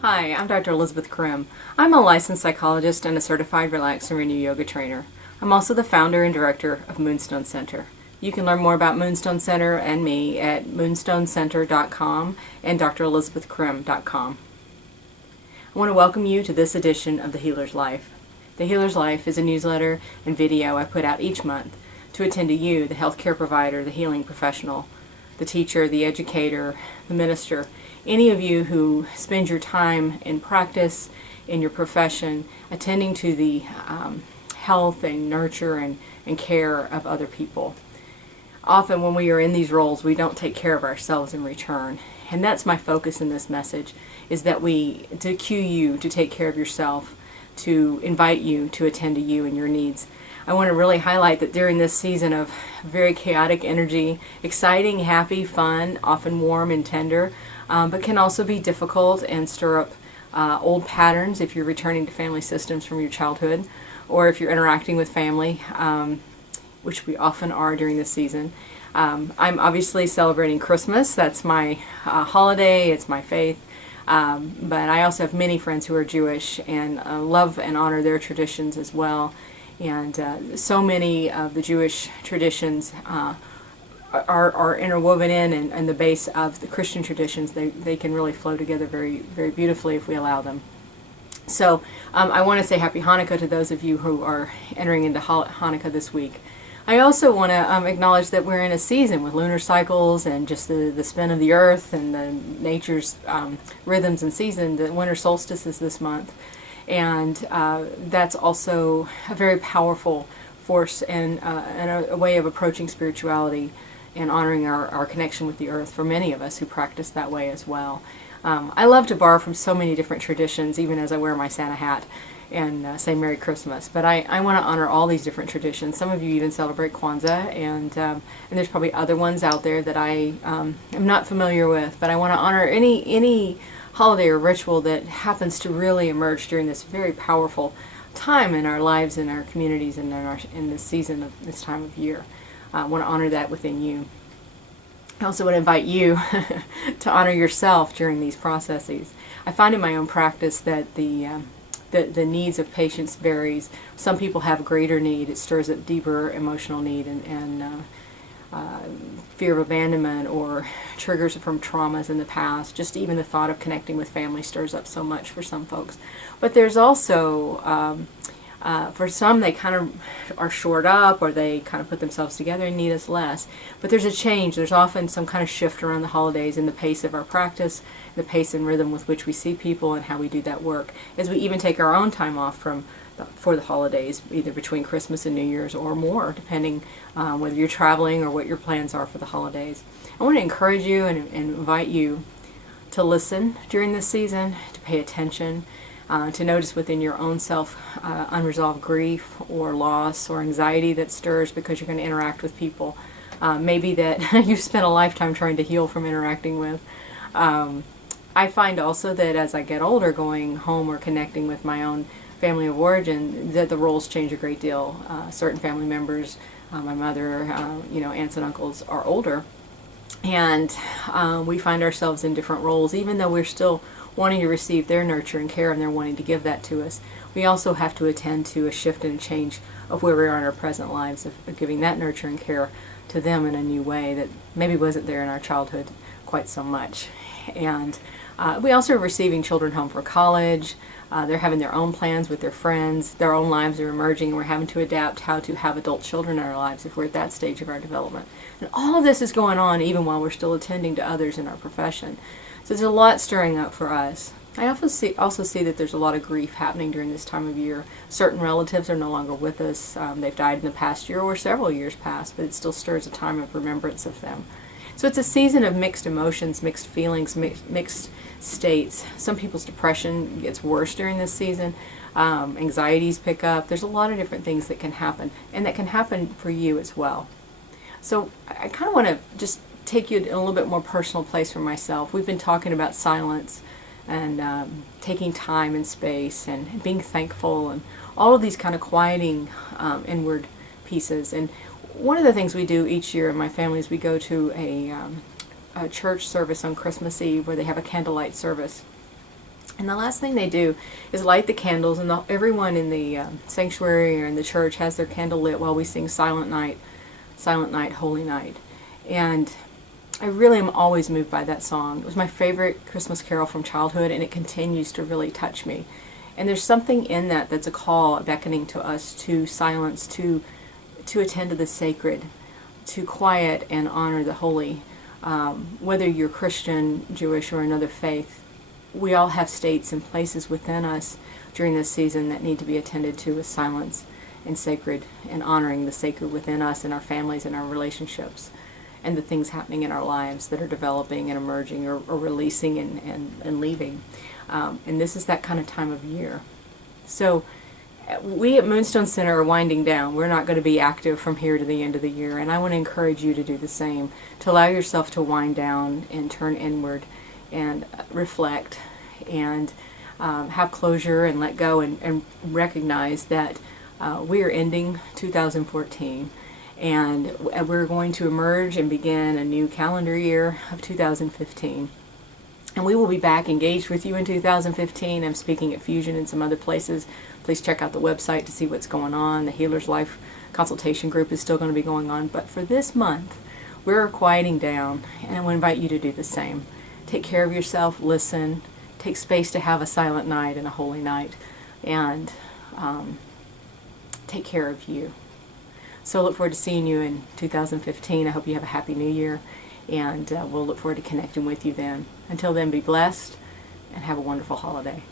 Hi, I'm Dr. Elisabeth Crim. I'm a licensed psychologist and a certified Relax and Renew yoga trainer. I'm also the founder and director of Moonstone Center. You can learn more about Moonstone Center and me at moonstonecenter.com and drelisabethcrim.com. I want to welcome you to this edition of The Healer's Life. The Healer's Life is a newsletter and video I put out each month to attend to you, the healthcare provider, the healing professional, the teacher, the educator, the minister, any of you who spend your time in practice, in your profession, attending to the health and nurture and care of other people. Often when we are in these roles, we don't take care of ourselves in return. And that's my focus in this message, is that to cue you to take care of yourself, to invite you to attend to you and your needs. I want to really highlight that during this season of very chaotic energy, exciting, happy, fun, often warm and tender, but can also be difficult and stir up old patterns if you're returning to family systems from your childhood, or if you're interacting with family, which we often are during this season. I'm obviously celebrating Christmas. That's my holiday. It's my faith. But I also have many friends who are Jewish and love and honor their traditions as well. And so many of the Jewish traditions are interwoven in and the base of the Christian traditions. They can really flow together very, very beautifully if we allow them. So I want to say Happy Hanukkah to those of you who are entering into Hanukkah this week. I also want to acknowledge that we're in a season with lunar cycles and just the spin of the earth and the nature's rhythms and season. The winter solstice is this month. And that's also a very powerful force and a way of approaching spirituality and honoring our connection with the earth for many of us who practice that way as well. I love to borrow from so many different traditions, even as I wear my Santa hat and say Merry Christmas. But I want to honor all these different traditions. Some of you even celebrate Kwanzaa, and there's probably other ones out there that I am not familiar with. But I want to honor any holiday or ritual that happens to really emerge during this very powerful time in our lives, in our communities, and in this season of this time of year. I want to honor that within you. I also want to invite you to honor yourself during these processes. I find in my own practice that the needs of patients varies. Some people have greater need. It stirs up deeper emotional need and fear of abandonment or triggers from traumas in the past. Just even the thought of connecting with family stirs up so much for some folks. But there's also, for some, they kind of are shored up or they kind of put themselves together and need us less. But there's a change. There's often some kind of shift around the holidays in the pace of our practice, the pace and rhythm with which we see people and how we do that work, as we even take our own time off for the holidays, either between Christmas and New Year's or more, depending whether you're traveling or what your plans are for the holidays. I want to encourage you and invite you to listen during this season, to pay attention, to notice within your own self unresolved grief or loss or anxiety that stirs because you're going to interact with people maybe that you've spent a lifetime trying to heal from interacting with. I find also that as I get older, going home or connecting with my own family of origin, that the roles change a great deal. Certain family members, my mother, aunts and uncles are older, and we find ourselves in different roles, even though we're still wanting to receive their nurture and care and they're wanting to give that to us. We also have to attend to a shift and a change of where we are in our present lives, of giving that nurture and care to them in a new way that maybe wasn't there in our childhood quite so much. And we also are receiving children home for college. They're having their own plans with their friends. Their own lives are emerging, and we're having to adapt how to have adult children in our lives if we're at that stage of our development. And all of this is going on even while we're still attending to others in our profession. So there's a lot stirring up for us. I also see that there's a lot of grief happening during this time of year. Certain relatives are no longer with us. They've died in the past year or several years past, but it still stirs a time of remembrance of them. So it's a season of mixed emotions, mixed feelings, mixed states. Some people's depression gets worse during this season. Anxieties pick up. There's a lot of different things that can happen, and that can happen for you as well. So I kind of want to just take you in a little bit more personal place for myself. We've been talking about silence and taking time and space and being thankful and all of these kind of quieting inward pieces. And one of the things we do each year in my family is we go to a church service on Christmas Eve where they have a candlelight service. And the last thing they do is light the candles, and everyone in the sanctuary or in the church has their candle lit while we sing Silent Night, Holy Night. And I really am always moved by that song. It was my favorite Christmas carol from childhood, and it continues to really touch me. And there's something in that that's a call, a beckoning to us to silence, to attend to the sacred, to quiet and honor the holy. Whether you're Christian, Jewish, or another faith, we all have states and places within us during this season that need to be attended to with silence and sacred, and honoring the sacred within us and our families and our relationships, and the things happening in our lives that are developing and emerging, or releasing and leaving. And this is that kind of time of year. So we at Moonstone Center are winding down. We're not going to be active from here to the end of the year, and I want to encourage you to do the same, to allow yourself to wind down and turn inward and reflect and have closure and let go, and recognize that we are ending 2014, and we're going to emerge and begin a new calendar year of 2015. And we will be back engaged with you in 2015. I'm speaking at Fusion and some other places. Please check out the website to see what's going on. The Healer's Life consultation group is still going to be going on. But for this month, we're quieting down, and I want to invite you to do the same. Take care of yourself, listen, take space to have a silent night and a holy night, and take care of you. So I look forward to seeing you in 2015. I hope you have a happy new year, and we'll look forward to connecting with you then. Until then, be blessed and have a wonderful holiday.